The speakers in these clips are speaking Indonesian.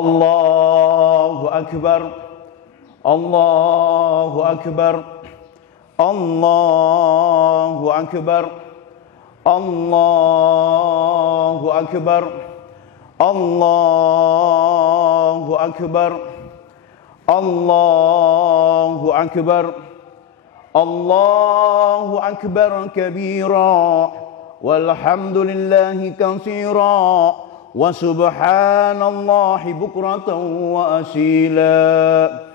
Allahu Akbar, Allahu Akbar, Allahu Akbar, Allahu Akbar, Allahu Akbar, Allahu Akbar, Allahu Akbar kabira, walhamdulillahi katsira, wa subhanallahi bukratan wa asila.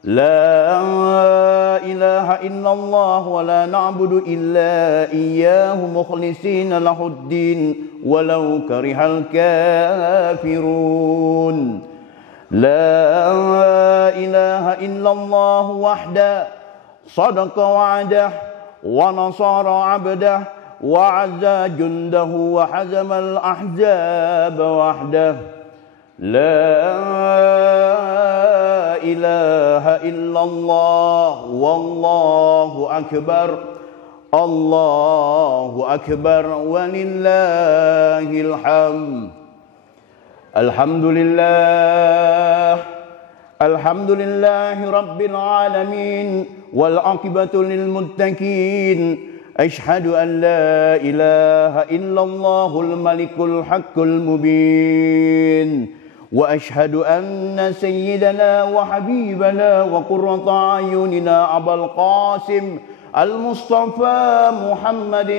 La ilaha illallah wa la na'budu illa iyyahu mukhlishina lahuddin walau karihal kafirun. La ilaha illallah wahda sadaqa wa'dah wa nasara 'abdah wa 'azza jundahu wa hazamal ahzaba wahdah. La ilaha illallah wallahu akbar, Allahu akbar walillahil hamd. Alhamdulillah, alhamdulillahi rabbil alamin, wal aqibatu lil muttaqin. Ashhadu an la ilaha illallahul malikul haqqul mubin. وأشهد أن سيدنا وحبيبنا وقرة أعيننا أبا القاسم المصطفى محمد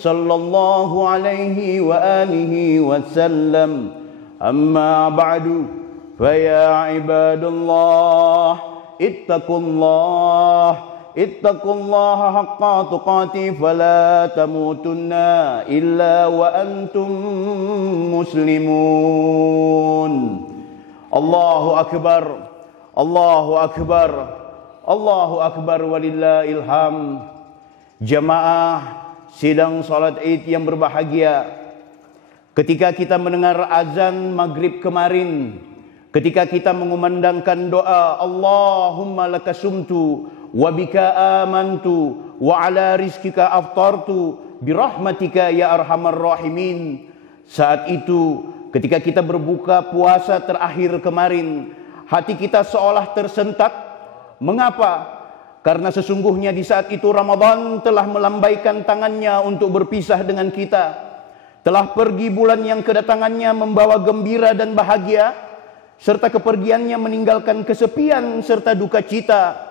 صلى الله عليه وآله وسلم. أما بعد فيا عباد الله اتقوا الله حق تقاته فلا تموتن إلا وأنتم مسلمون. الله أكبر، الله أكبر، الله أكبر walillahil hamd. Jamaah sidang salat Id yang berbahagia, ketika kita mendengar azan maghrib kemarin, ketika kita mengumandangkan doa Allahumma lakasumtu wa bika amantu wa ala rizkika aftartu birahmatika ya arhamar rahimin. Saat itu ketika kita berbuka puasa terakhir kemarin, hati kita seolah tersentak. Mengapa? Karena sesungguhnya di saat itu Ramadan telah melambaikan tangannya untuk berpisah dengan kita. Telah pergi bulan yang kedatangannya membawa gembira dan bahagia, serta kepergiannya meninggalkan kesepian serta duka cita.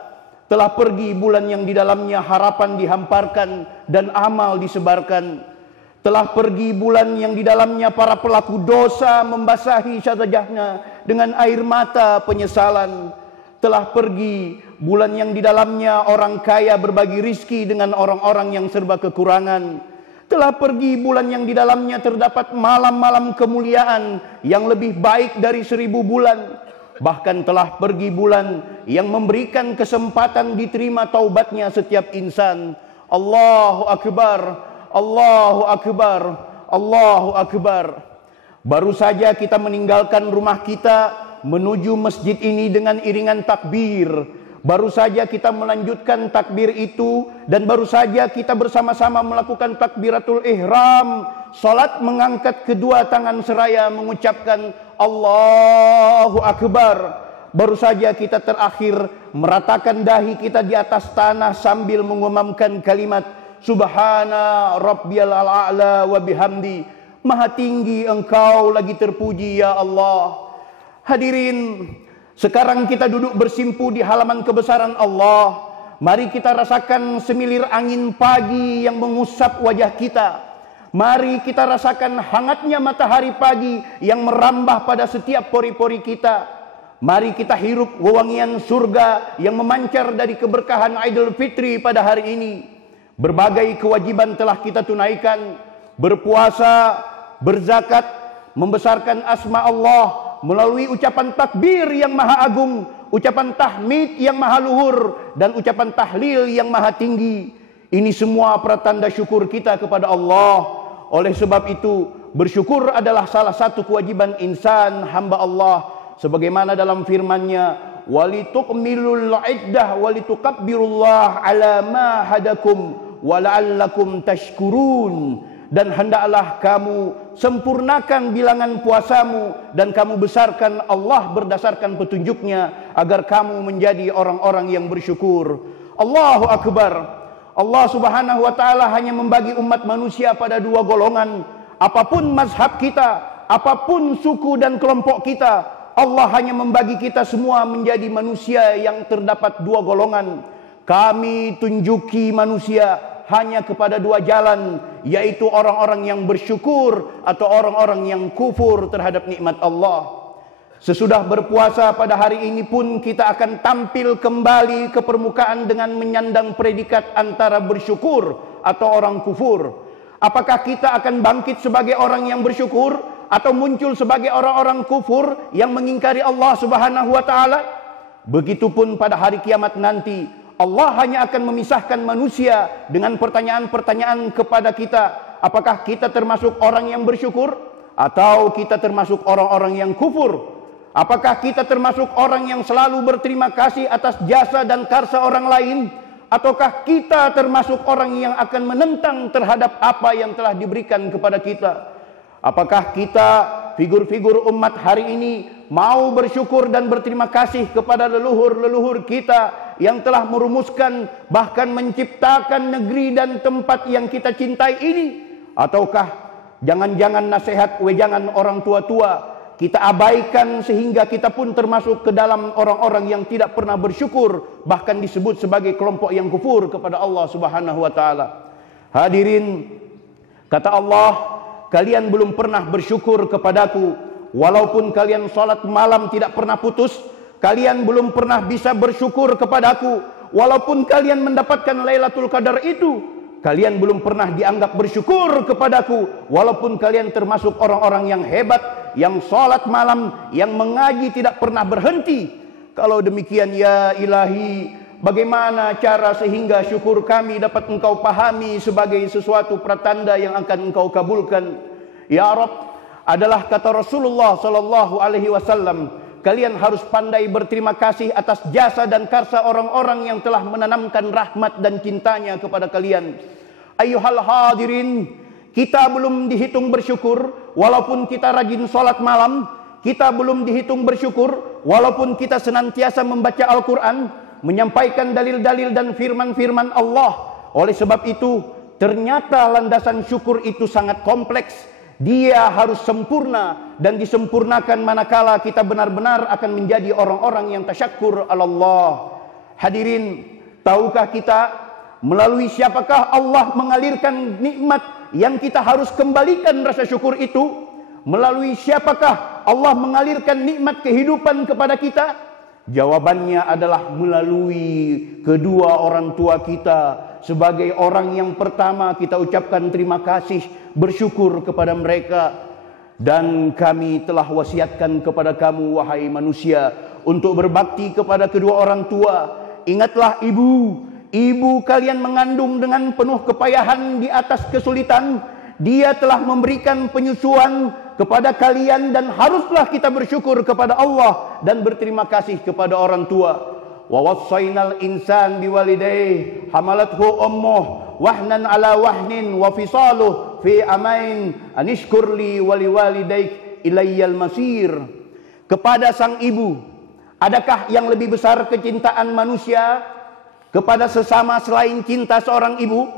Telah pergi bulan yang di dalamnya harapan dihamparkan dan amal disebarkan. Telah pergi bulan yang di dalamnya para pelaku dosa membasahi sajadahnya dengan air mata penyesalan. Telah pergi bulan yang di dalamnya orang kaya berbagi rizki dengan orang-orang yang serba kekurangan. Telah pergi bulan yang di dalamnya terdapat malam-malam kemuliaan yang lebih baik dari 1000 bulan. Bahkan telah pergi bulan yang memberikan kesempatan diterima taubatnya setiap insan. Allahu Akbar, Allahu Akbar, Allahu Akbar. Baru saja kita meninggalkan rumah kita menuju masjid ini dengan iringan takbir. Baru saja kita melanjutkan takbir itu, dan baru saja kita bersama-sama melakukan takbiratul ihram. Salat mengangkat kedua tangan seraya mengucapkan Allahu Akbar. Baru saja kita terakhir meratakan dahi kita di atas tanah sambil mengumamkan kalimat Subhana Rabbiyal A'la wa bihamdi. Maha tinggi Engkau lagi terpuji ya Allah. Hadirin, sekarang kita duduk bersimpu di halaman kebesaran Allah. Mari kita rasakan semilir angin pagi yang mengusap wajah kita. Mari kita rasakan hangatnya matahari pagi yang merambah pada setiap pori-pori kita. Mari kita hirup wewangian surga yang memancar dari keberkahan Idul Fitri pada hari ini. Berbagai kewajiban telah kita tunaikan. Berpuasa, berzakat, membesarkan asma Allah melalui ucapan takbir yang maha agung, ucapan tahmid yang maha luhur, dan ucapan tahlil yang maha tinggi. Ini semua pertanda syukur kita kepada Allah. Oleh sebab itu, bersyukur adalah salah satu kewajiban insan hamba Allah, sebagaimana dalam firman-Nya, walitukmilul iddah walitukabbirullaha ala ma hadakum wa la'allakum tashkurun. dan hendaklah kamu sempurnakan bilangan puasamu dan kamu besarkan Allah berdasarkan petunjuknya agar kamu menjadi orang-orang yang bersyukur. Allahu Akbar. Allah Subhanahu wa taala hanya membagi umat manusia pada dua golongan. Apapun mazhab kita, apapun suku dan kelompok kita, Allah hanya membagi kita semua menjadi manusia yang terdapat dua golongan. Kami tunjuki manusia hanya kepada dua jalan, yaitu orang-orang yang bersyukur atau orang-orang yang kufur terhadap nikmat Allah. Sesudah berpuasa pada hari ini pun kita akan tampil kembali ke permukaan dengan menyandang predikat antara bersyukur atau orang kufur. Apakah kita akan bangkit sebagai orang yang bersyukur atau muncul sebagai orang-orang kufur yang mengingkari Allah Subhanahu wa taala? Begitupun pada hari kiamat nanti, Allah hanya akan memisahkan manusia dengan pertanyaan-pertanyaan kepada kita. Apakah kita termasuk orang yang bersyukur atau kita termasuk orang-orang yang kufur? Apakah kita termasuk orang yang selalu berterima kasih atas jasa dan karsa orang lain, ataukah kita termasuk orang yang akan menentang terhadap apa yang telah diberikan kepada kita? Apakah kita figur-figur umat hari ini mau bersyukur dan berterima kasih kepada leluhur-leluhur kita yang telah merumuskan bahkan menciptakan negeri dan tempat yang kita cintai ini? Ataukah jangan-jangan nasihat wejangan orang tua-tua kita abaikan sehingga kita pun termasuk ke dalam orang-orang yang tidak pernah bersyukur, bahkan disebut sebagai kelompok yang kufur kepada Allah Subhanahu wa taala? Hadirin, kata Allah, kalian belum pernah bersyukur kepadaku. Walaupun kalian salat malam tidak pernah putus, kalian belum pernah bisa bersyukur kepadaku. Walaupun kalian mendapatkan Lailatul Qadar itu, kalian belum pernah dianggap bersyukur kepadaku. Walaupun kalian termasuk orang-orang yang hebat, yang salat malam, yang mengaji tidak pernah berhenti. Kalau demikian, ya ilahi, bagaimana cara sehingga syukur kami dapat engkau pahami sebagai sesuatu pratanda yang akan engkau kabulkan? Ya Rabb, adalah kata Rasulullah sallallahu alaihi wasallam, kalian harus pandai berterima kasih atas jasa dan karsa orang-orang yang telah menanamkan rahmat dan cintanya kepada kalian. Ayyuhal hadirin, kita belum dihitung bersyukur walaupun kita rajin salat malam. Kita belum dihitung bersyukur walaupun kita senantiasa membaca Al-Quran, menyampaikan dalil-dalil dan firman-firman Allah. Oleh sebab itu, ternyata landasan syukur itu sangat kompleks. Dia harus sempurna dan disempurnakan manakala kita benar-benar akan menjadi orang-orang yang tasyakkur Allah. Hadirin, tahukah kita melalui siapakah Allah mengalirkan nikmat yang kita harus kembalikan rasa syukur itu? Melalui siapakah Allah mengalirkan nikmat kehidupan kepada kita? Jawabannya adalah melalui kedua orang tua kita. Sebagai orang yang pertama kita ucapkan terima kasih, bersyukur kepada mereka. Dan kami telah wasiatkan kepada kamu, wahai manusia, untuk berbakti kepada kedua orang tua. Ingatlah ibu kalian mengandung dengan penuh kepayahan di atas kesulitan. Dia telah memberikan penyusuan kepada kalian dan haruslah kita bersyukur kepada Allah dan berterima kasih kepada orang tua. Wa wassaynal insan biwalidayhi hamalathu ummuh wahnan ala wahnin wa fisaluh fi amain anishkur li wa liwalidayk ilayyal masir. Kepada sang ibu, adakah yang lebih besar kecintaan manusia kepada sesama selain cinta seorang ibu?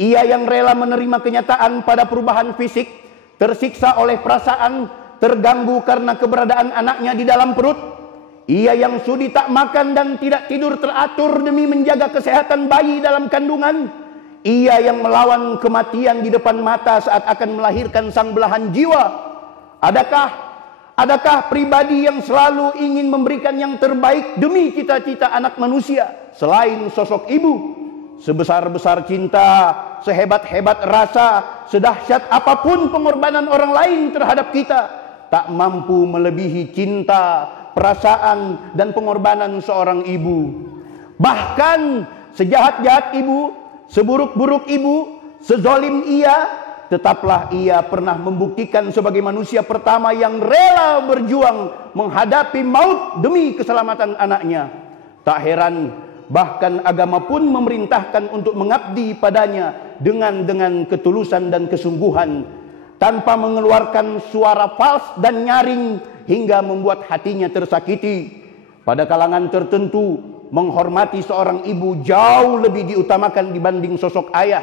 Ia yang rela menerima kenyataan pada perubahan fisik, tersiksa oleh perasaan, terganggu karena keberadaan anaknya di dalam perut. Ia yang sudi tak makan dan tidak tidur teratur demi menjaga kesehatan bayi dalam kandungan. Ia yang melawan kematian di depan mata saat akan melahirkan sang belahan jiwa. Adakah pribadi yang selalu ingin memberikan yang terbaik demi cita-cita anak manusia selain sosok ibu? Sebesar-besar cinta, sehebat-hebat rasa, sedahsyat apapun pengorbanan orang lain terhadap kita, tak mampu melebihi cinta, perasaan, dan pengorbanan seorang ibu. Bahkan sejahat-jahat ibu, seburuk-buruk ibu, sezalim ia, tetaplah ia pernah membuktikan sebagai manusia pertama yang rela berjuang menghadapi maut demi keselamatan anaknya. Tak heran Bahkan agama pun memerintahkan untuk mengabdi padanya dengan ketulusan dan kesungguhan, tanpa mengeluarkan suara fals dan nyaring hingga membuat hatinya tersakiti. Pada kalangan tertentu, menghormati seorang ibu jauh lebih diutamakan dibanding sosok ayah.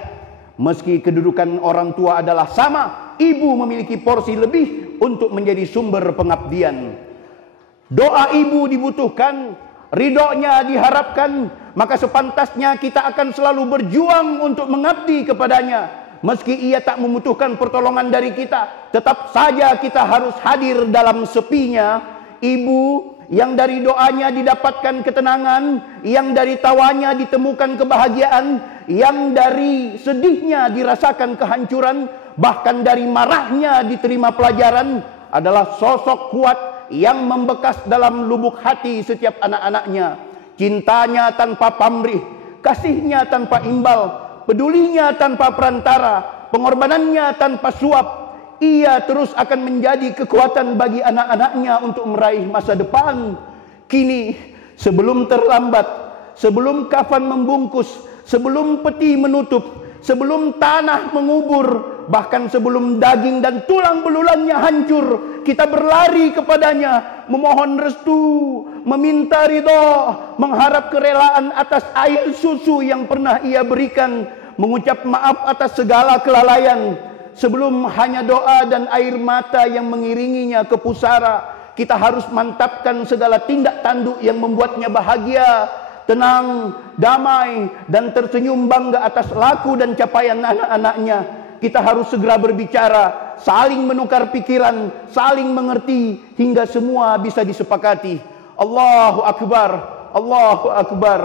Meski kedudukan orang tua adalah sama, ibu memiliki porsi lebih untuk menjadi sumber pengabdian. Doa ibu dibutuhkan, ridhonya diharapkan, maka sepantasnya kita akan selalu berjuang untuk mengabdi kepadanya. Meski ia tak membutuhkan pertolongan dari kita, tetap saja kita harus hadir dalam sepinya. Ibu yang dari doanya didapatkan ketenangan, yang dari tawanya ditemukan kebahagiaan, yang dari sedihnya dirasakan kehancuran, bahkan dari marahnya diterima pelajaran, adalah sosok kuat yang membekas dalam lubuk hati setiap anak-anaknya. Cintanya tanpa pamrih, kasihnya tanpa imbal, pedulinya tanpa perantara, pengorbanannya tanpa suap. Ia terus akan menjadi kekuatan bagi anak-anaknya untuk meraih masa depan. Kini, sebelum terlambat, sebelum kafan membungkus, sebelum peti menutup, sebelum tanah mengubur, bahkan sebelum daging dan tulang belulangnya hancur, kita berlari kepadanya, memohon restu, meminta ridho, mengharap kerelaan atas air susu yang pernah ia berikan, mengucap maaf atas segala kelalaian. Sebelum hanya doa dan air mata yang mengiringinya ke pusara, kita harus mantapkan segala tindak tanduk yang membuatnya bahagia, tenang, damai, dan tersenyum bangga atas laku dan capaian anak-anaknya. Kita harus segera berbicara, saling menukar pikiran, saling mengerti, hingga semua bisa disepakati. Allahu Akbar, Allahu Akbar.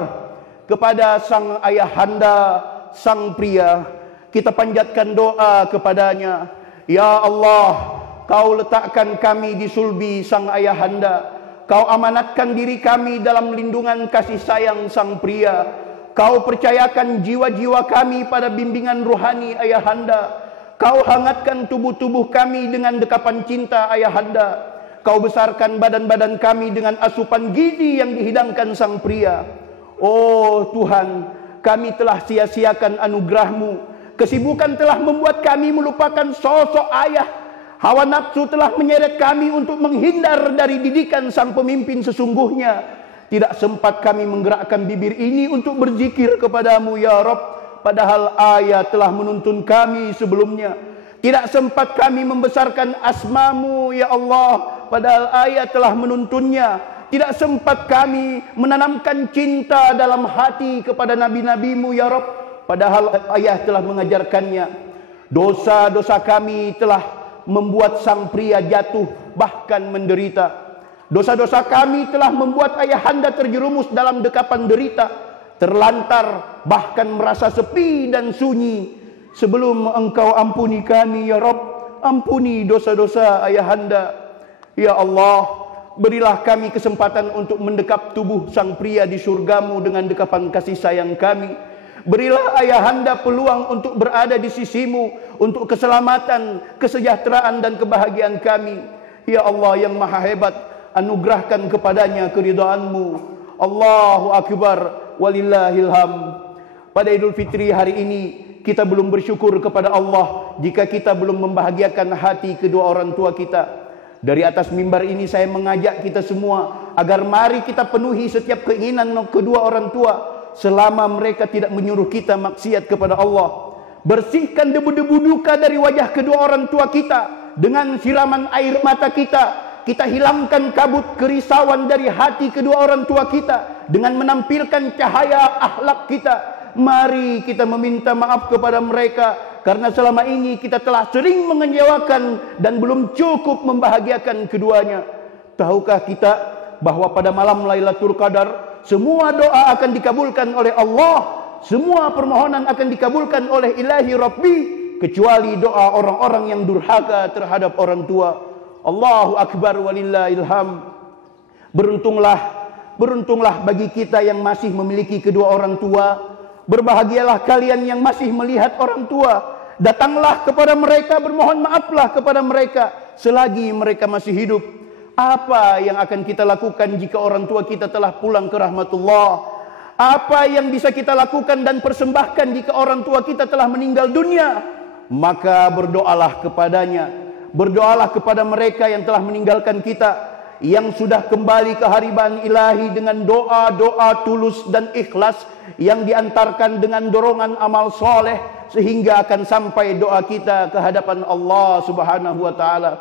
Kepada sang ayahanda, sang pria, kita panjatkan doa kepadanya. Ya Allah, Kau letakkan kami di sulbi sang ayahanda. Kau amanatkan diri kami dalam lindungan kasih sayang sang pria. Kau percayakan jiwa-jiwa kami pada bimbingan ruhani ayahanda. Kau hangatkan tubuh-tubuh kami dengan dekapan cinta ayahanda. Kau besarkan badan-badan kami dengan asupan gizi yang dihidangkan sang pria. Oh Tuhan, kami telah sia-siakan anugerah-Mu. Kesibukan telah membuat kami melupakan sosok ayah. Hawa nafsu telah menyeret kami untuk menghindar dari didikan sang pemimpin sesungguhnya. Tidak sempat kami menggerakkan bibir ini untuk berzikir kepadamu ya Rabb, padahal ayah telah menuntun kami sebelumnya. Tidak sempat kami membesarkan asma-Mu ya Allah, padahal ayah telah menuntunnya. Tidak sempat kami menanamkan cinta dalam hati kepada nabi-nabi-Mu ya Rabb, padahal ayah telah mengajarkannya. Dosa-dosa kami telah membuat sang pria jatuh bahkan menderita. Dosa-dosa kami telah membuat ayahanda terjerumus dalam dekapan derita, terlantar, bahkan merasa sepi dan sunyi. Sebelum Engkau ampuni kami ya Rabb, ampuni dosa-dosa ayahanda. Ya Allah, berilah kami kesempatan untuk mendekap tubuh sang pria di surga-Mu dengan dekapan kasih sayang kami. Berilah ayahanda peluang untuk berada di sisi-Mu, untuk keselamatan, kesejahteraan dan kebahagiaan kami. Ya Allah yang maha hebat, anugerahkan kepadanya keridhaan-Mu. Allahu Akbar, walillahil hamd. Pada Idul Fitri hari ini, kita belum bersyukur kepada Allah jika kita belum membahagiakan hati kedua orang tua kita. Dari atas mimbar ini saya mengajak kita semua agar mari kita penuhi setiap keinginan kedua orang tua selama mereka tidak menyuruh kita maksiat kepada Allah. Bersihkan debu-debu duka dari wajah kedua orang tua kita dengan siraman air mata kita. Kita hilangkan kabut kerisauan dari hati kedua orang tua kita dengan menampilkan cahaya akhlak kita. Mari kita meminta maaf kepada mereka karena selama ini kita telah sering mengecewakan dan belum cukup membahagiakan keduanya. Tahukah kita bahwa pada malam Lailatul Qadar semua doa akan dikabulkan oleh Allah, semua permohonan akan dikabulkan oleh Ilahi Rabbi, kecuali doa orang-orang yang durhaka terhadap orang tua. Allahu Akbar, walillahil hamd. Beruntunglah bagi kita yang masih memiliki kedua orang tua. Berbahagialah kalian yang masih melihat orang tua. Datanglah kepada mereka, bermohon maaflah kepada mereka selagi mereka masih hidup. Apa yang akan kita lakukan jika orang tua kita telah pulang ke rahmatullah? Apa yang bisa kita lakukan dan persembahkan jika orang tua kita telah meninggal dunia? Maka berdoalah kepadanya. Berdoalah kepada mereka yang telah meninggalkan kita, yang sudah kembali ke hariban ilahi dengan doa-doa tulus dan ikhlas yang diantarkan dengan dorongan amal soleh, sehingga akan sampai doa kita ke hadapan Allah Subhanahu wa taala.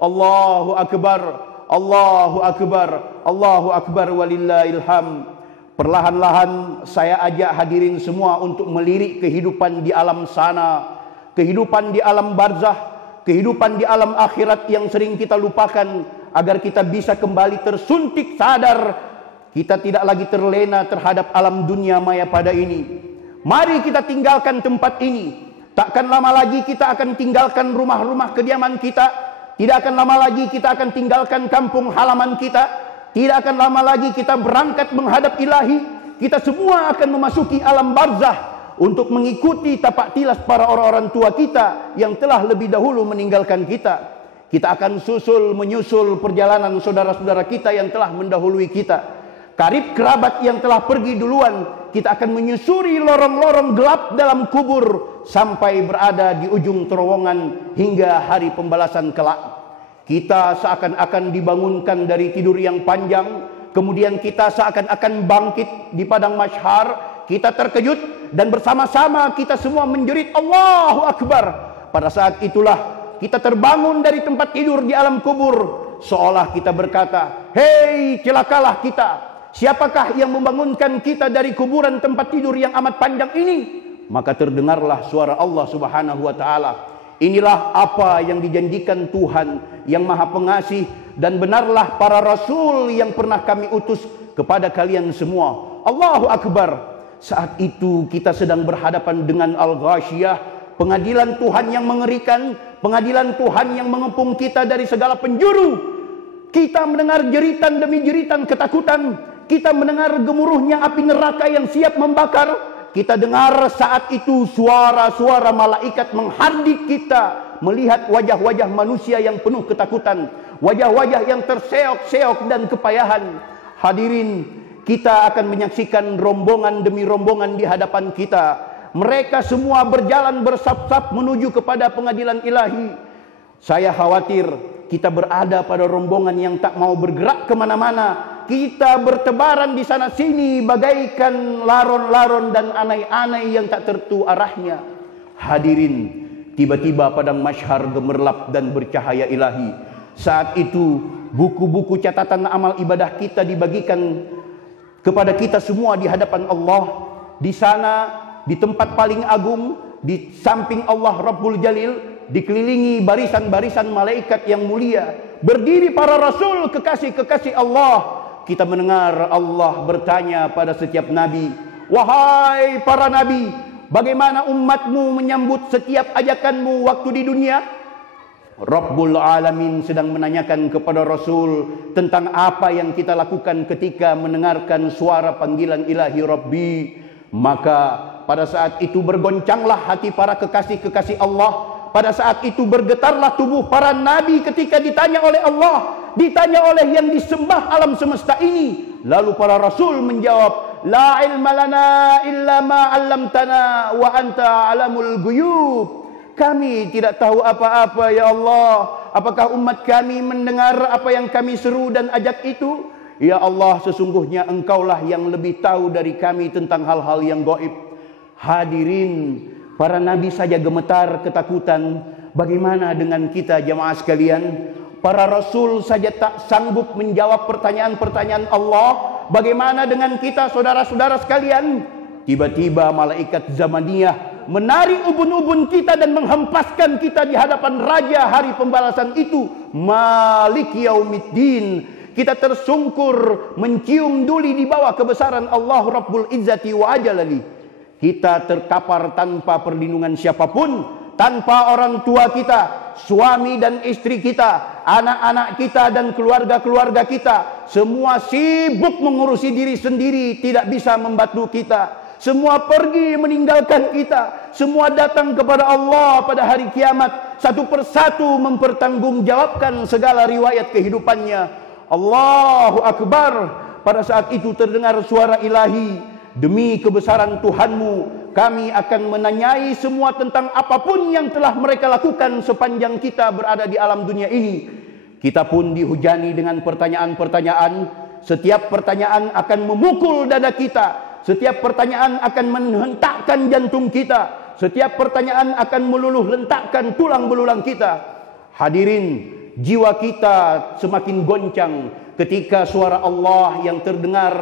Allahu akbar, Allahu akbar, Allahu akbar walillahil hamd. Perlahan-lahan saya ajak hadirin semua untuk melirik kehidupan di alam sana, kehidupan di alam barzah, kehidupan di alam akhirat yang sering kita lupakan, agar kita bisa kembali tersuntik sadar kita tidak lagi terlena terhadap alam dunia maya pada ini. Mari kita tinggalkan tempat ini. Takkan lama lagi kita akan tinggalkan rumah-rumah kediaman kita. Tidak akan lama lagi kita akan tinggalkan kampung halaman kita. Tidak akan lama lagi kita berangkat menghadap ilahi. Kita semua akan memasuki alam barzah untuk mengikuti tapak tilas para orang-orang tua kita yang telah lebih dahulu meninggalkan kita. Kita akan menyusul perjalanan saudara-saudara kita yang telah mendahului kita. Karib kerabat yang telah pergi duluan, kita akan menyusuri lorong-lorong gelap dalam kubur sampai berada di ujung terowongan hingga hari pembalasan kelak. Kita seakan-akan dibangunkan dari tidur yang panjang, kemudian kita seakan-akan bangkit di padang mahsyar. Kita terkejut dan bersama-sama kita semua menjerit Allahu Akbar. Pada saat itulah kita terbangun dari tempat tidur di alam kubur, seolah kita berkata, "Hei, celakalah kita. Siapakah yang membangunkan kita dari kuburan tempat tidur yang amat panjang ini?" Maka terdengarlah suara Allah Subhanahu wa taala. Inilah apa yang dijanjikan Tuhan yang Maha Pengasih, dan benarlah para rasul yang pernah kami utus kepada kalian semua. Allahu Akbar. Saat itu kita sedang berhadapan dengan Al-Ghasyiyah, pengadilan Tuhan yang mengerikan, pengadilan Tuhan yang mengepung kita dari segala penjuru. Kita mendengar jeritan demi jeritan ketakutan. Kita mendengar gemuruhnya api neraka yang siap membakar. Kita dengar saat itu suara-suara malaikat menghardik kita, melihat wajah-wajah manusia yang penuh ketakutan, wajah-wajah yang terseok-seok dan kepayahan. Hadirin, kita akan menyaksikan rombongan demi rombongan di hadapan kita. Mereka semua berjalan bersap-sap menuju kepada pengadilan ilahi. Saya khawatir kita berada pada rombongan yang tak mau bergerak kemana-mana. Kita bertebaran di sana sini bagaikan laron-laron dan anai-anai yang tak tertu arahnya. Hadirin, tiba-tiba padang mahsyar gemerlap dan bercahaya ilahi. Saat itu buku-buku catatan amal ibadah kita dibagikan kepada kita semua di hadapan Allah. Di sana, di tempat paling agung, di samping Allah Rabbul Jalil, dikelilingi barisan-barisan malaikat yang mulia, berdiri para rasul kekasih-kekasih Allah. Kita mendengar Allah bertanya pada setiap nabi, "Wahai para nabi, bagaimana umatmu menyambut setiap ajakanmu waktu di dunia?" Rabbul Alamin sedang menanyakan kepada Rasul tentang apa yang kita lakukan ketika mendengarkan suara panggilan ilahi Rabbi. Maka pada saat itu bergoncanglah hati para kekasih-kekasih Allah. Pada saat itu bergetarlah tubuh para nabi ketika ditanya oleh Allah, ditanya oleh yang disembah alam semesta ini. Lalu para rasul menjawab, "La ilma lana illa ma 'allamtana wa anta 'alamul ghuyub." Kami tidak tahu apa-apa ya Allah. Apakah umat kami mendengar apa yang kami seru dan ajak itu? Ya Allah, sesungguhnya Engkaulah yang lebih tahu dari kami tentang hal-hal yang gaib. Hadirin, para nabi saja gemetar ketakutan. Bagaimana dengan kita jamaah sekalian? Para rasul saja tak sanggup menjawab pertanyaan-pertanyaan Allah. Bagaimana dengan kita saudara-saudara sekalian? Tiba-tiba malaikat zamaniyah menarik ubun-ubun kita dan menghempaskan kita di hadapan raja hari pembalasan itu, Malik Yaumiddin. Kita tersungkur mencium duli di bawah kebesaran Allah Rabbul Izzati wa Ajalali. Kita terkapar tanpa perlindungan siapapun, tanpa orang tua kita, suami dan istri kita, anak-anak kita dan keluarga-keluarga kita. Semua sibuk mengurusi diri sendiri, tidak bisa membantu kita. Semua pergi meninggalkan kita. Semua datang kepada Allah pada hari kiamat, satu persatu mempertanggungjawabkan segala riwayat kehidupannya. Allahu Akbar. Pada saat itu terdengar suara ilahi. demi kebesaran Tuhanmu, kami akan menanyai semua tentang apapun yang telah mereka lakukan sepanjang kita berada di alam dunia ini. Kita pun dihujani dengan pertanyaan-pertanyaan. Setiap pertanyaan akan memukul dada kita. Setiap pertanyaan akan menghentakkan jantung kita. Setiap pertanyaan akan meluluh lentakkan tulang belulang kita. Hadirin, jiwa kita semakin goncang ketika suara Allah yang terdengar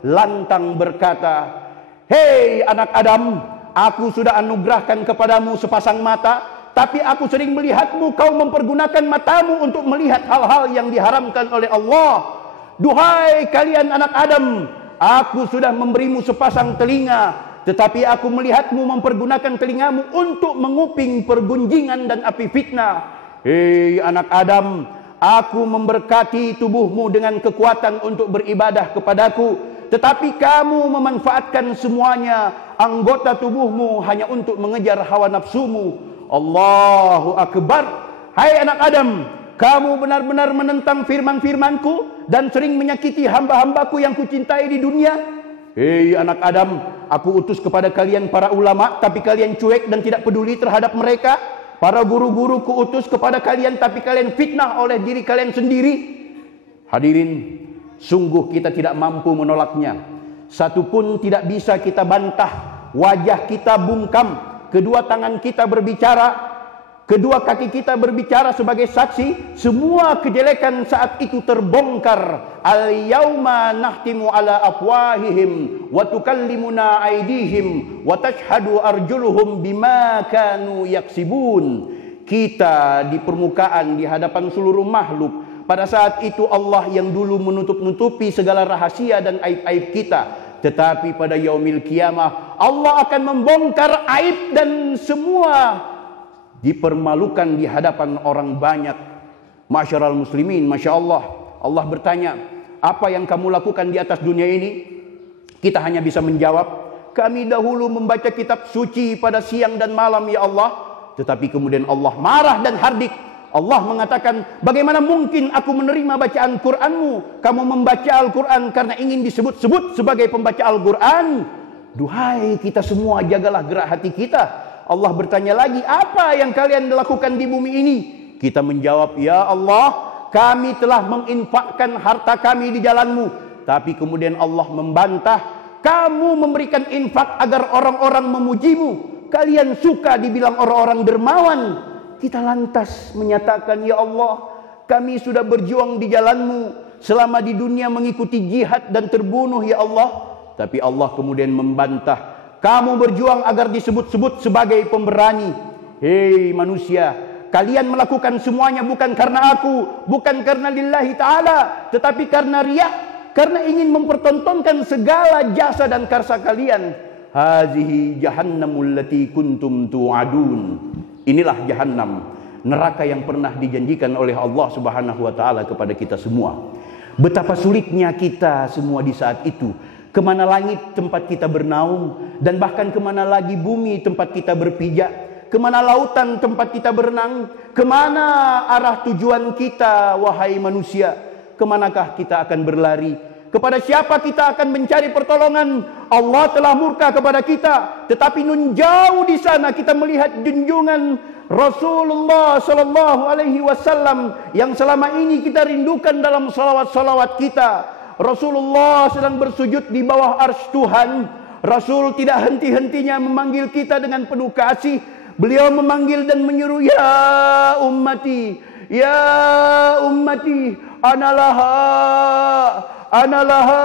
lantang berkata, "Hei anak Adam, aku sudah anugerahkan kepadamu sepasang mata, tapi aku sering melihatmu kau mempergunakan matamu untuk melihat hal-hal yang diharamkan oleh Allah. Duhai kalian anak Adam, aku sudah memberimu sepasang telinga, tetapi aku melihatmu mempergunakan telingamu untuk menguping pergunjingan dan api fitnah. Hei anak Adam, aku memberkati tubuhmu dengan kekuatan untuk beribadah kepadaku, tetapi kamu memanfaatkan semuanya anggota tubuhmu hanya untuk mengejar hawa nafsumu. Allahu Akbar. Hai anak Adam, kamu benar-benar menentang firman-firmanku dan sering menyakiti hamba-hambaku yang kucintai di dunia. Hei anak Adam, aku utus kepada kalian para ulama, tapi kalian cuek dan tidak peduli terhadap mereka. Para guru-guru kuutus kepada kalian, tapi kalian fitnah oleh diri kalian sendiri. Hadirin, sungguh kita tidak mampu menolaknya. Satupun tidak bisa kita bantah. Wajah kita bungkam, kedua tangan kita berbicara, kedua kaki kita berbicara sebagai saksi. Semua kejelekan saat itu terbongkar. Al-yauma nahtimu ala afwahihim wa tukallimuna aydihim wa tashhadu arjuluhum bima kanu yaksibun. Kita di permukaan di hadapan seluruh makhluk. Pada saat itu Allah yang dulu menutup-nutupi segala rahasia dan aib-aib kita. Tetapi pada yaumil kiamah Allah akan membongkar aib dan semua dipermalukan di hadapan orang banyak. Masyarul muslimin, Masya Allah. Allah bertanya, apa yang kamu lakukan di atas dunia ini? Kita hanya bisa menjawab, kami dahulu membaca kitab suci pada siang dan malam ya Allah. Tetapi kemudian Allah marah dan hardik. Allah mengatakan, bagaimana mungkin aku menerima bacaan Qur'anmu? Kamu membaca Al-Quran karena ingin disebut-sebut sebagai pembaca Al-Quran. Duhai kita semua, jagalah gerak hati kita. Allah bertanya lagi, apa yang kalian lakukan di bumi ini? Kita menjawab, ya Allah, kami telah menginfakkan harta kami di jalanmu. Tapi kemudian Allah membantah, kamu memberikan infak agar orang-orang memujimu. Kalian suka dibilang orang-orang dermawan. Kita lantas menyatakan, ya Allah, kami sudah berjuang di jalanmu selama di dunia mengikuti jihad dan terbunuh ya Allah. Tapi Allah kemudian membantah, kamu berjuang agar disebut-sebut sebagai pemberani. Hei manusia, kalian melakukan semuanya bukan karena aku, bukan karena lillahi ta'ala, tetapi karena riya, karena ingin mempertontonkan segala jasa dan karsa kalian. Hazihi jahannamul lati kuntum tu'adun. Inilah jahannam, neraka yang pernah dijanjikan oleh Allah Subhanahu wa taala kepada kita semua. Betapa sulitnya kita semua di saat itu. Kemana langit tempat kita bernaung, dan bahkan kemana lagi bumi tempat kita berpijak, kemana lautan tempat kita berenang, kemana arah tujuan kita wahai manusia, kemanakah kita akan berlari, kepada siapa kita akan mencari pertolongan. Allah telah murka kepada kita, tetapi nun jauh di sana kita melihat junjungan Rasulullah sallallahu alaihi wasallam yang selama ini kita rindukan dalam salawat-salawat kita. Rasulullah sedang bersujud di bawah arsy Tuhan. Rasul tidak henti-hentinya memanggil kita dengan penuh kasih. Beliau memanggil dan menyuruh, ya ummati, ya ummati, analaha, analaha.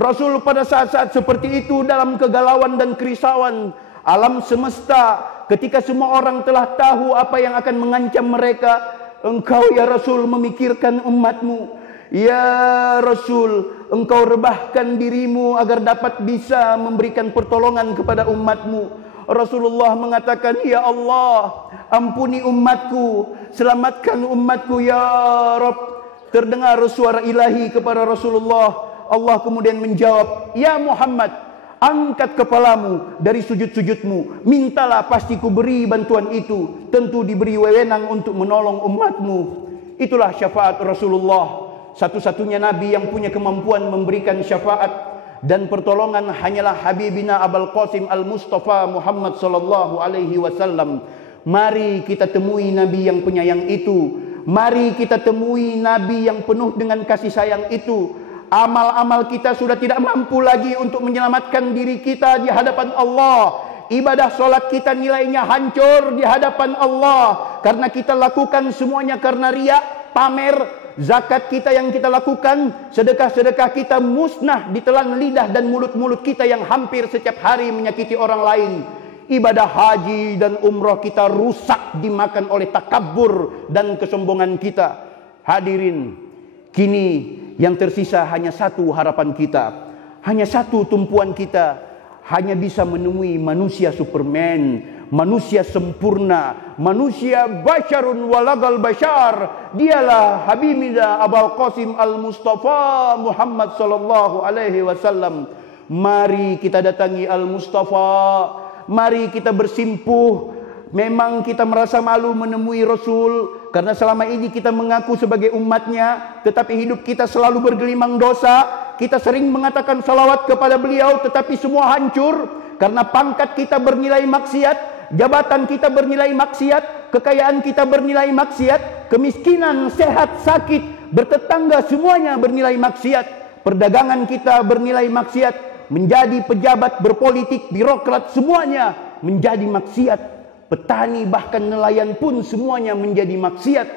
Rasul pada saat-saat seperti itu dalam kegalauan dan kerisauan alam semesta, ketika semua orang telah tahu apa yang akan mengancam mereka, engkau ya Rasul memikirkan umatmu. Ya Rasul, engkau rebahkan dirimu agar dapat bisa memberikan pertolongan kepada umatmu. Rasulullah mengatakan, ya Allah, ampuni umatku, selamatkan umatku ya Rabb. Terdengar suara ilahi kepada Rasulullah. Allah kemudian menjawab, ya Muhammad, angkat kepalamu dari sujud-sujudmu, mintalah, pasti ku beri bantuan itu. Tentu diberi wewenang untuk menolong umatmu. Itulah syafaat Rasulullah, satu-satunya Nabi yang punya kemampuan memberikan syafaat. dan pertolongan hanyalah Habibina Abul Qasim Al-Mustafa Muhammad sallallahu alaihi wasallam. Mari kita temui Nabi yang penyayang itu. Mari kita temui Nabi yang penuh dengan kasih sayang itu. Amal-amal kita sudah tidak mampu lagi untuk menyelamatkan diri kita di hadapan Allah. Ibadah solat kita nilainya hancur di hadapan Allah, karena kita lakukan semuanya karena riya, pamer. Zakat kita yang kita lakukan, sedekah-sedekah kita musnah ditelan lidah dan mulut-mulut kita yang hampir setiap hari menyakiti orang lain. Ibadah haji dan umrah kita rusak dimakan oleh takabur dan kesombongan kita. Hadirin, kini yang tersisa hanya satu harapan kita, hanya satu tumpuan kita, hanya bisa menemui manusia Superman, manusia sempurna, manusia basyarun walagal basyar. Dialah Habibina Abul Qasim Al-Mustafa Muhammad sallallahu alaihi wasallam. Mari kita datangi Al-Mustafa, mari kita bersimpuh. Memang kita merasa malu menemui Rasul, karena selama ini kita mengaku sebagai umatnya, tetapi hidup kita selalu bergelimang dosa. Kita sering mengatakan salawat kepada beliau, tetapi semua hancur karena pangkat kita bernilai maksiat, jabatan kita bernilai maksiat, kekayaan kita bernilai maksiat, kemiskinan, sehat, sakit, bertetangga semuanya bernilai maksiat, perdagangan kita bernilai maksiat, menjadi pejabat, berpolitik, birokrat semuanya menjadi maksiat, petani bahkan nelayan pun semuanya menjadi maksiat.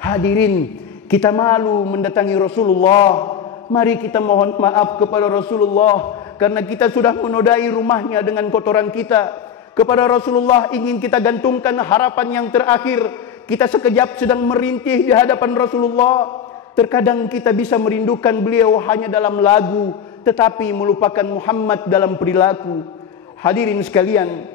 Hadirin, kita malu mendatangi Rasulullah. Mari kita mohon maaf kepada Rasulullah, karena kita sudah menodai rumahnya dengan kotoran kita. Kepada Rasulullah ingin kita gantungkan harapan yang terakhir. Kita sekejap sedang merintih di hadapan Rasulullah. Terkadang kita bisa merindukan beliau hanya dalam lagu, tetapi melupakan Muhammad dalam perilaku. Hadirin sekalian,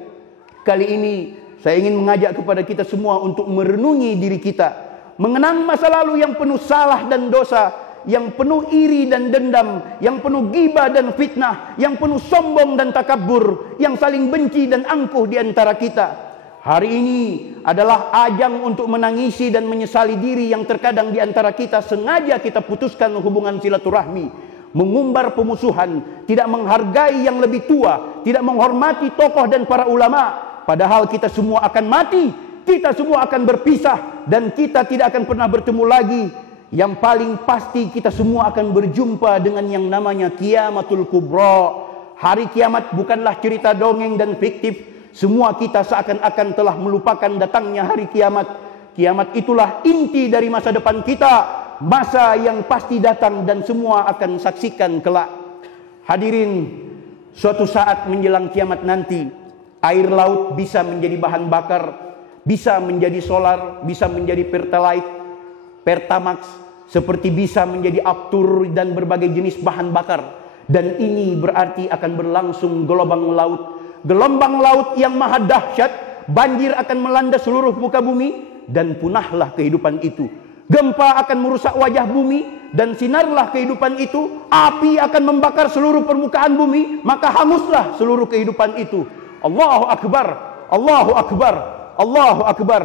kali ini saya ingin mengajak kepada kita semua untuk merenungi diri kita, mengenang masa lalu yang penuh salah dan dosa, yang penuh iri dan dendam, yang penuh ghibah dan fitnah, yang penuh sombong dan takabur, yang saling benci dan angkuh di antara kita. Hari ini adalah ajang untuk menangisi dan menyesali diri yang terkadang di antara kita sengaja kita putuskan hubungan silaturahmi, mengumbar pemusuhan, tidak menghargai yang lebih tua, tidak menghormati tokoh dan para ulama. Padahal kita semua akan mati, kita semua akan berpisah, dan kita tidak akan pernah bertemu lagi. Yang paling pasti kita semua akan berjumpa dengan yang namanya Kiamatul Kubra. Hari kiamat bukanlah cerita dongeng dan fiktif. Semua kita seakan-akan telah melupakan datangnya hari kiamat. Kiamat itulah inti dari masa depan kita, masa yang pasti datang dan semua akan saksikan kelak. Hadirin, suatu saat menjelang kiamat nanti, air laut bisa menjadi bahan bakar, bisa menjadi solar, bisa menjadi pertalite, pertamax, seperti bisa menjadi aftur dan berbagai jenis bahan bakar. Dan ini berarti akan berlangsung gelombang laut. Gelombang laut yang maha dahsyat, banjir akan melanda seluruh muka bumi, dan punahlah kehidupan itu. Gempa akan merusak wajah bumi, dan sinarlah kehidupan itu. Api akan membakar seluruh permukaan bumi, maka hanguslah seluruh kehidupan itu. Allahu Akbar, Allahu Akbar, Allahu Akbar.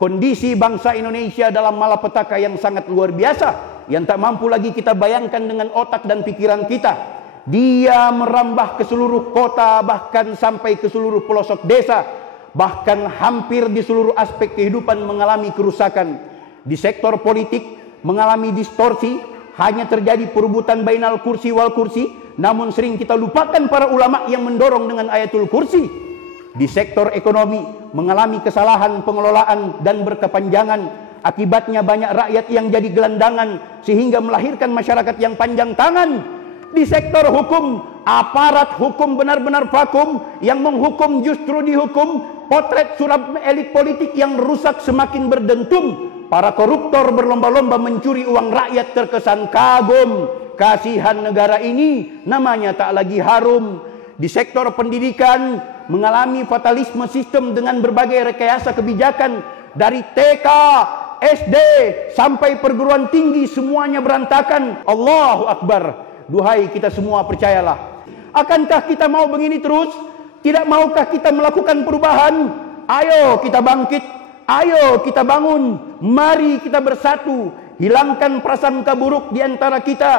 Kondisi bangsa Indonesia dalam malapetaka yang sangat luar biasa, yang tak mampu lagi kita bayangkan dengan otak dan pikiran kita. Dia merambah ke seluruh kota, bahkan sampai ke seluruh pelosok desa, bahkan hampir di seluruh aspek kehidupan mengalami kerusakan. Di sektor politik mengalami distorsi, hanya terjadi perebutan bainal kursi wal kursi, namun sering kita lupakan para ulama yang mendorong dengan ayatul kursi. Di sektor ekonomi mengalami kesalahan pengelolaan dan berkepanjangan. Akibatnya banyak rakyat yang jadi gelandangan, sehingga melahirkan masyarakat yang panjang tangan. Di sektor hukum, aparat hukum benar-benar vakum, yang menghukum justru dihukum. Potret suram elit politik yang rusak semakin berdentum. Para koruptor berlomba-lomba mencuri uang rakyat terkesan kagum. Kasihan negara ini namanya tak lagi harum. Di sektor pendidikan mengalami fatalisme sistem dengan berbagai rekayasa kebijakan. Dari TK, SD sampai perguruan tinggi semuanya berantakan. Allahu Akbar. Duhai kita semua, percayalah. Akankah kita mau begini terus? Tidak maukah kita melakukan perubahan? Ayo kita bangkit, ayo kita bangun. Mari kita bersatu, hilangkan prasangka buruk di antara kita.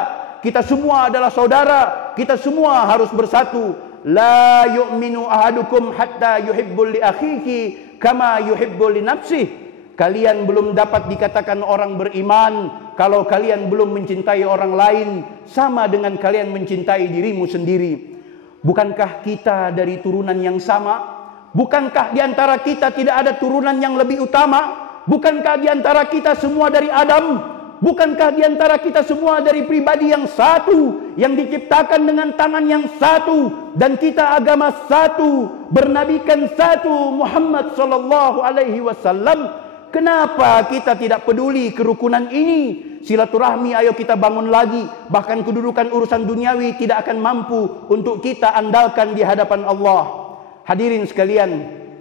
Kita semua adalah saudara. kita semua harus bersatu. La yu'minu ahadukum hatta yuhibbul li akhihi kama yuhibbul li nafsihi. Kalian belum dapat dikatakan orang beriman kalau kalian belum mencintai orang lain sama dengan kalian mencintai dirimu sendiri. Bukankah kita dari turunan yang sama? Bukankah di antara kita tidak ada turunan yang lebih utama? Bukankah di antara kita semua dari Adam? Bukankah di antara kita semua dari pribadi yang satu, yang diciptakan dengan tangan yang satu, dan kita agama satu, bernabikan satu, Muhammad sallallahu alaihi wasallam? Kenapa kita tidak peduli kerukunan ini? Silaturahmi ayo kita bangun lagi. Bahkan kedudukan urusan duniawi tidak akan mampu untuk kita andalkan di hadapan Allah. Hadirin sekalian,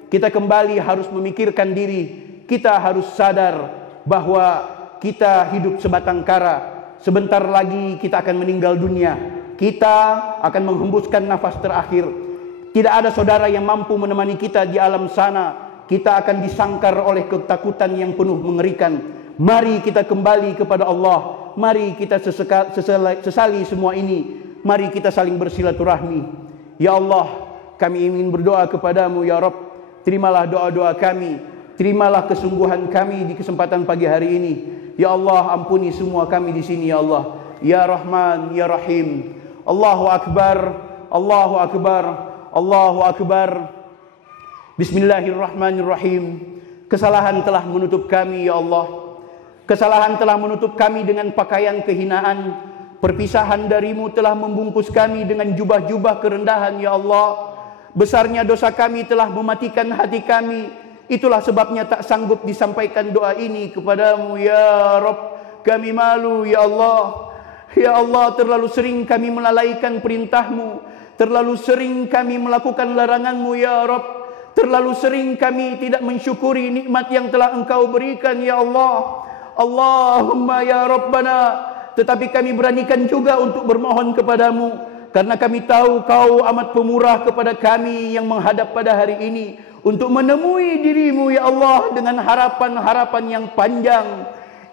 kita kembali harus memikirkan diri. Kita harus sadar bahwa kita hidup sebatang kara. Sebentar lagi kita akan meninggal dunia. Kita akan menghembuskan nafas terakhir. Tidak ada saudara yang mampu menemani kita di alam sana. Kita akan disangkar oleh ketakutan yang penuh mengerikan. Mari kita kembali kepada Allah. Mari kita sesali semua ini. Mari kita saling bersilaturahmi. Ya Allah, kami ingin berdoa kepadamu ya Rabb. Terimalah doa-doa kami. Terimalah kesungguhan kami di kesempatan pagi hari ini. Ya Allah, ampuni semua kami di sini ya Allah. Ya Rahman, Ya Rahim. Allahu Akbar, Allahu Akbar, Allahu Akbar. Bismillahirrahmanirrahim. Kesalahan telah menutup kami ya Allah. Kesalahan telah menutup kami dengan pakaian kehinaan. Perpisahan darimu telah membungkus kami dengan jubah-jubah kerendahan ya Allah. Besarnya dosa kami telah mematikan hati kami. Itulah sebabnya tak sanggup disampaikan doa ini kepadamu ya Rabb. Kami malu ya Allah. Ya Allah, terlalu sering kami melalaikan perintahmu. Terlalu sering kami melakukan laranganmu ya Rabb. Terlalu sering kami tidak mensyukuri nikmat yang telah Engkau berikan ya Allah. Allahumma ya Rabbana. Tetapi kami beranikan juga untuk bermohon kepadamu. Karena kami tahu Kau amat pemurah kepada kami yang menghadap pada hari ini. Untuk menemui dirimu ya Allah dengan harapan-harapan yang panjang.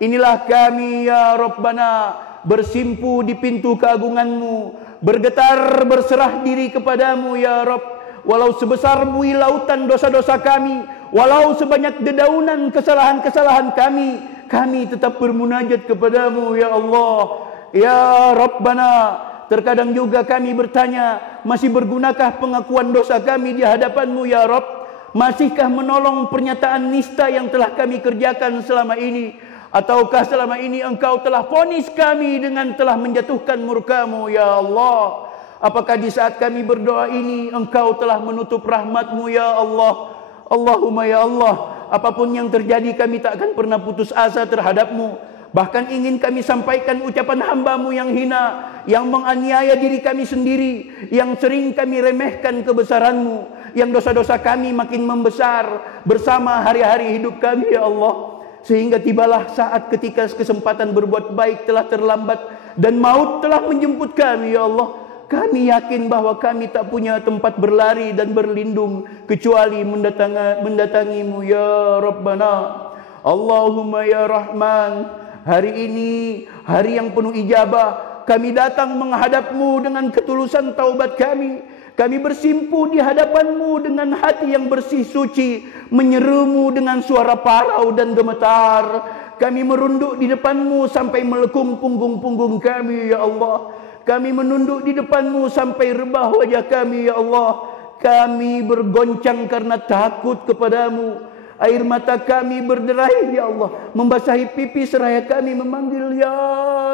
Inilah kami ya Rabbana, bersimpu di pintu keagunganmu, bergetar berserah diri kepadamu ya Rabb. Walau sebesar buih lautan dosa-dosa kami, walau sebanyak dedaunan kesalahan-kesalahan kami tetap bermunajat kepadamu ya Allah. Ya Rabbana, terkadang juga kami bertanya, masih bergunakah pengakuan dosa kami di hadapanmu ya Rabb? Masihkah menolong pernyataan nista yang telah kami kerjakan selama ini? Ataukah selama ini Engkau telah vonis kami dengan telah menjatuhkan murka-Mu ya Allah? Apakah di saat kami berdoa ini Engkau telah menutup rahmat-Mu ya Allah? Allahumma ya Allah, apapun yang terjadi kami tak akan pernah putus asa terhadap-Mu. Bahkan ingin kami sampaikan ucapan hamba-Mu yang hina, yang menganiaya diri kami sendiri, yang sering kami remehkan kebesaran-Mu, yang dosa-dosa kami makin membesar bersama hari-hari hidup kami ya Allah. Sehingga tibalah saat ketika kesempatan berbuat baik telah terlambat dan maut telah menjemput kami ya Allah. Kami yakin bahwa kami tak punya tempat berlari dan berlindung kecuali mendatangi-Mu ya Rabbana. Allahumma ya Rahman. Hari ini, hari yang penuh ijabah, kami datang menghadap-Mu dengan ketulusan taubat kami. Kami bersimpu di hadapan-Mu dengan hati yang bersih suci, menyeru-Mu dengan suara parau dan gemetar. Kami merunduk di depan-Mu sampai melekung punggung-punggung kami ya Allah. Kami menunduk di depan-Mu sampai rebah wajah kami ya Allah. Kami bergoncang karena takut kepadamu. Air mata kami berderai ya Allah, membasahi pipi seraya kami memanggil ya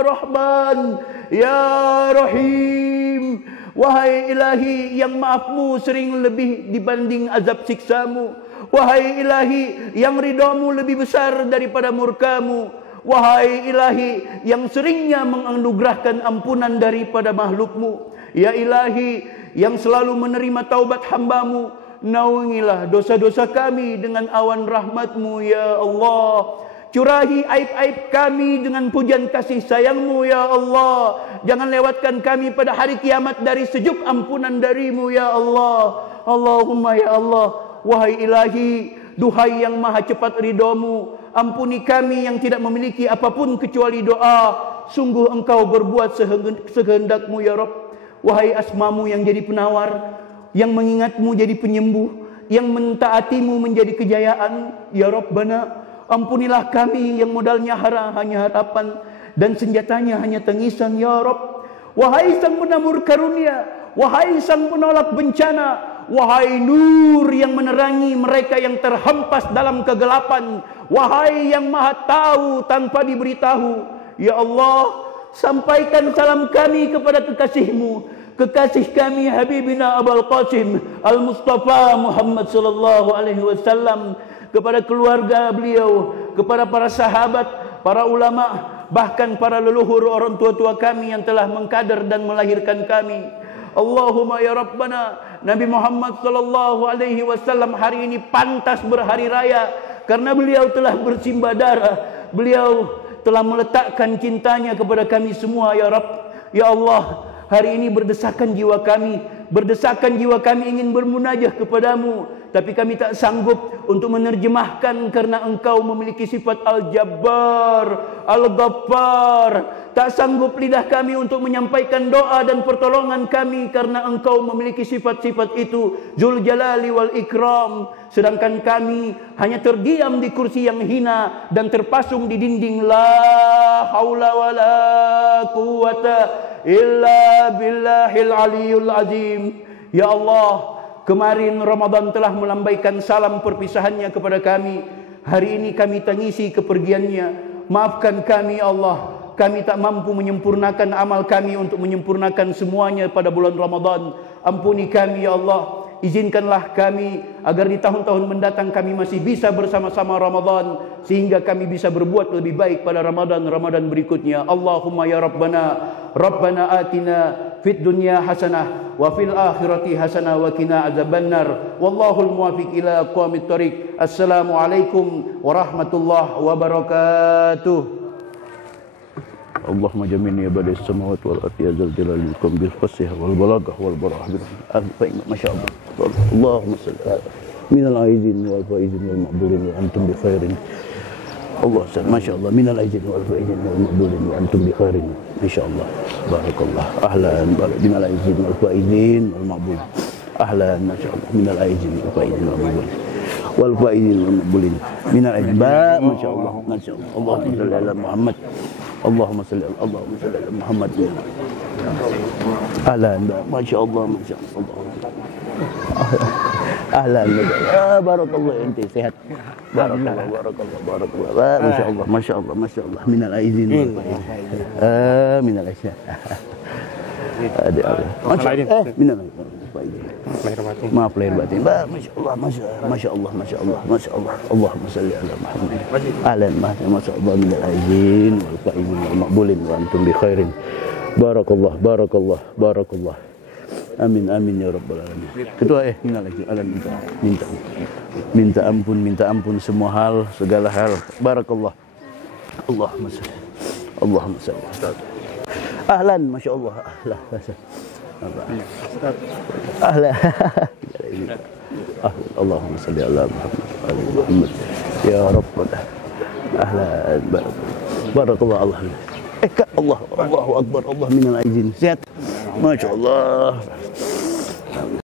Rahman, ya Rahim. Wahai Ilahi yang maaf-Mu sering lebih dibanding azab siksa-Mu. Wahai Ilahi yang ridha-Mu lebih besar daripada murka-Mu. Wahai Ilahi yang seringnya menganugerahkan ampunan daripada makhluk-Mu. Ya Ilahi yang selalu menerima taubat hamba-Mu. Naungilah dosa-dosa kami dengan awan rahmat-Mu ya Allah. Curahi aib-aib kami dengan pujian kasih sayang-Mu ya Allah. Jangan lewatkan kami pada hari kiamat dari sejuk ampunan dari-Mu ya Allah. Allahumma ya Allah. Wahai Ilahi, duhai yang maha cepat ridha-Mu, ampuni kami yang tidak memiliki apapun kecuali doa. Sungguh Engkau berbuat sekehendak-Mu ya Rabb. Wahai asmamu yang jadi penawar, yang mengingatmu jadi penyembuh, yang mentaatimu menjadi kejayaan. Ya Rabbana, ampunilah kami yang modalnya hanya harapan dan senjatanya hanya tangisan. Ya Rabb, wahai sang penamur karunia, wahai sang penolak bencana, wahai nur yang menerangi mereka yang terhempas dalam kegelapan, wahai yang maha tahu tanpa diberitahu. Ya Allah, sampaikan salam kami kepada kekasih-Mu, kekasih kami Habibina Abul Qasim Al-Mustafa Muhammad sallallahu alaihi wasallam, kepada keluarga beliau, kepada para sahabat, para ulama, bahkan para leluhur orang tua-tua kami yang telah mengkader dan melahirkan kami. Allahumma ya Rabbana, Nabi Muhammad sallallahu alaihi wasallam hari ini pantas berhari raya karena beliau telah bersimbah darah. Beliau telah meletakkan cintanya kepada kami semua. Ya Rabb, ya Allah, hari ini berdesakan jiwa kami ingin bermunajah kepadamu, tapi kami tak sanggup untuk menerjemahkan karena Engkau memiliki sifat Al-Jabbar, Al-Ghaffar. Tak sanggup lidah kami untuk menyampaikan doa dan pertolongan kami karena Engkau memiliki sifat-sifat itu, Dzul Jalali wal Ikram. Sedangkan kami hanya terdiam di kursi yang hina dan terpasung di dinding. La haula wala quwata illa billahil aliyul azim. Ya Allah, kemarin Ramadan telah melambaikan salam perpisahannya kepada kami. Hari ini kami tangisi kepergiannya. Maafkan kami ya Allah, kami tak mampu menyempurnakan amal kami untuk menyempurnakan semuanya pada bulan Ramadan. Ampuni kami ya Allah. Izinkanlah kami agar di tahun-tahun mendatang kami masih bisa bersama-sama Ramadan, sehingga kami bisa berbuat lebih baik pada Ramadan berikutnya. Allahumma ya Rabbana, Rabbana atina fid dunya hasanah wa fil akhirati hasanah wa qina azabannar. Wallahul muwaffiq ila aqwamit thoriq. Assalamualaikum warahmatullahi wabarakatuh. Allahumma jamini ya badai samawati wal ardi ya zal jalali wal ikram bil fasih wal balagah wal barah bil masyaallah. Allahumma salli ala minal aidin wal faizin wal maqbulin wa antum bi khairin. Allah masyaallah minal aidin wal faizin wal maqbulin wa antum bi khairin insyaallah. Barakallah. Ahlan minal aidin wal faizin wal maqbulin. Ahlan masyaallah minal aidin wal faizin wal maqbulin wal faizin wal maqbulin minal aidin masyaallah. Allahumma salli ala Muhammad. Allahumma salli ala Muhammad. Ahlan, masyaallah, masyaallah. Ahlan, barakallah, ente sehat. Barakallah. Masyaallah. Minal aizin. Minal aizin. Minal aizin. Maaf lahir batin. Masyaallah. Allahumma salli ala Muhammad. Ahlan, masyaallah minal aizin wal faizin wal maqbulin wa antum bi khairin. Barakallah. Amin ya rabbal alamin. Ketua minal aizin, minta ampun semua hal, segala hal. Barakallah. Allahumma salli. Ahlan, masyaallah. Ahlan. Allahumma salli ala Muhammad. Ya Rabb. Ahlan. Barakallah. Allahu akbar. Allah minal aizin. Sehat. Masyaallah.